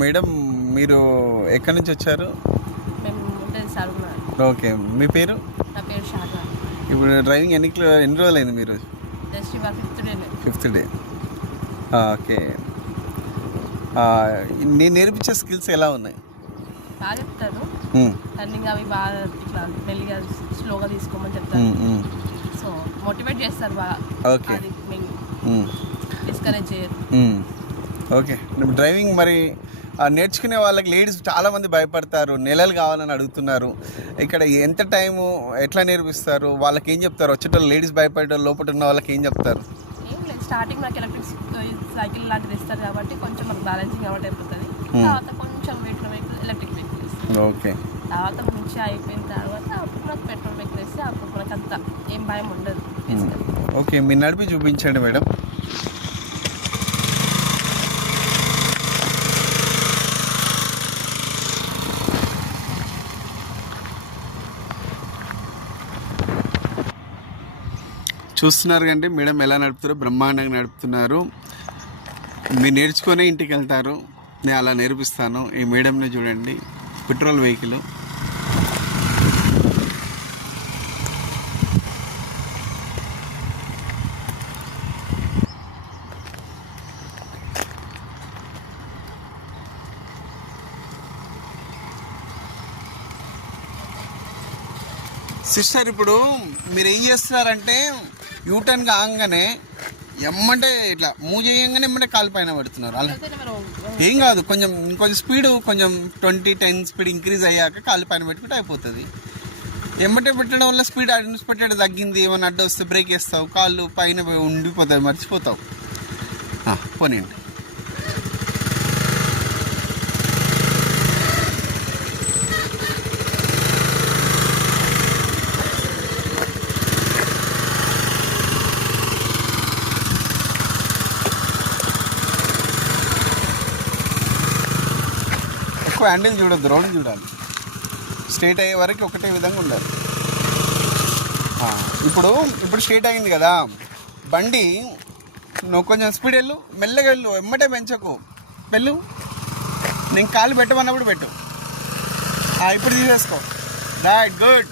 Madam మీరు ఎక్కడి నుంచి వచ్చారు? మేము ఉంటుంది సరుకున్నారు. ఓకే, మీ పేరు? నా పేరు షాజా. ఇప్పుడు డ్రైవింగ్ ఎన్ని రోజులు అయింది మీరు? జస్ట్ ఇవాళ ఫిఫ్త్ డే. ఓకే, నేను నేర్పించే స్కిల్స్ ఎలా ఉన్నాయి? బాగా చెప్తారు. రన్నింగ్ అవి బాగా ఇట్లా మెల్లిగా స్లోగా తీసుకోమని చెప్తారు. సో మోటివేట్ చేస్తారు బాగా. ఓకే, అది మెయిన్, డిస్కరేజ్ చేయరు. ఓకే, డ్రైవింగ్ మరి నేర్చుకునే వాళ్ళకి లేడీస్ చాలామంది భయపడతారు, నెలలు కావాలని అడుగుతున్నారు. ఇక్కడ ఎంత టైము, ఎట్లా నేర్పిస్తారు, వాళ్ళకి ఏం చెప్తారు? వచ్చేటోళ్ళు లేడీస్ భయపడే లోపల ఉన్న వాళ్ళకి ఏం చెప్తారు? ఏం లేదు, స్టార్టింగ్ నాకు ఎలక్ట్రిక్ సైకిల్ లాంటిది ఇస్తారు కాబట్టి కొంచెం మనకు బ్యాలెన్సింగ్ అవ్వడం అయిపోతుంది. తర్వాత కొంచెం వెహికల్ ఎలక్ట్రిక్ వెహికల్ ఇస్తారు. ఓకే, తర్వాత మంచిగా అయిపోయిన తర్వాత అప్పుడు నాకు పెట్రోల్ వెహికల్ ఇస్తే అప్పుడు మనకు అంత ఏం భయం ఉండదు. ఓకే, మీరు నడిపి చూపించండి మేడం. చూస్తున్నారు కంటే మేడం ఎలా నడుపుతారో, బ్రహ్మాండంగా నడుపుతున్నారు. మీరు నేర్చుకొని ఇంటికి వెళ్తారు, నేను అలా నేర్పిస్తాను. ఈ మేడంని చూడండి, పెట్రోల్ వెహికల్. సిస్టర్, ఇప్పుడు మీరు ఏం చేస్తున్నారంటే యూటర్న్ కాగానే ఎమ్మంటే ఇట్లా మూవ్ చేయంగానే ఎమ్మంటే కాలు పైన పడుతున్నారు. అలా ఏం కాదు, ఇంకొంచెం స్పీడ్, కొంచెం 10 స్పీడ్ ఇంక్రీజ్ అయ్యాక కాలు పైన పెట్టుకుంటే అయిపోతుంది. ఎమ్మటే పెట్టడం వల్ల స్పీడ్ పెట్టడం తగ్గింది, ఏమైనా అడ్డు వస్తే బ్రేక్ వేస్తావు, కాళ్ళు పైన ఉండిపోతాయి, మర్చిపోతావు. పోనీయండి. ఎక్కువ హ్యాండిల్ చూడొద్దు, రౌండ్ చూడాలి. స్ట్రేట్ అయ్యే వరకు ఒకటే విధంగా ఉండాలి. ఇప్పుడు స్ట్రేట్ అయింది కదా బండి, నువ్వు కొంచెం స్పీడ్ వెళ్ళు, మెల్లగా వెళ్ళు, ఎమ్మటే పెంచకు, వెళ్ళు. నేను కాలు పెట్టమన్నప్పుడు పెట్టు. ఇప్పుడు తీసేసుకో. Right, good.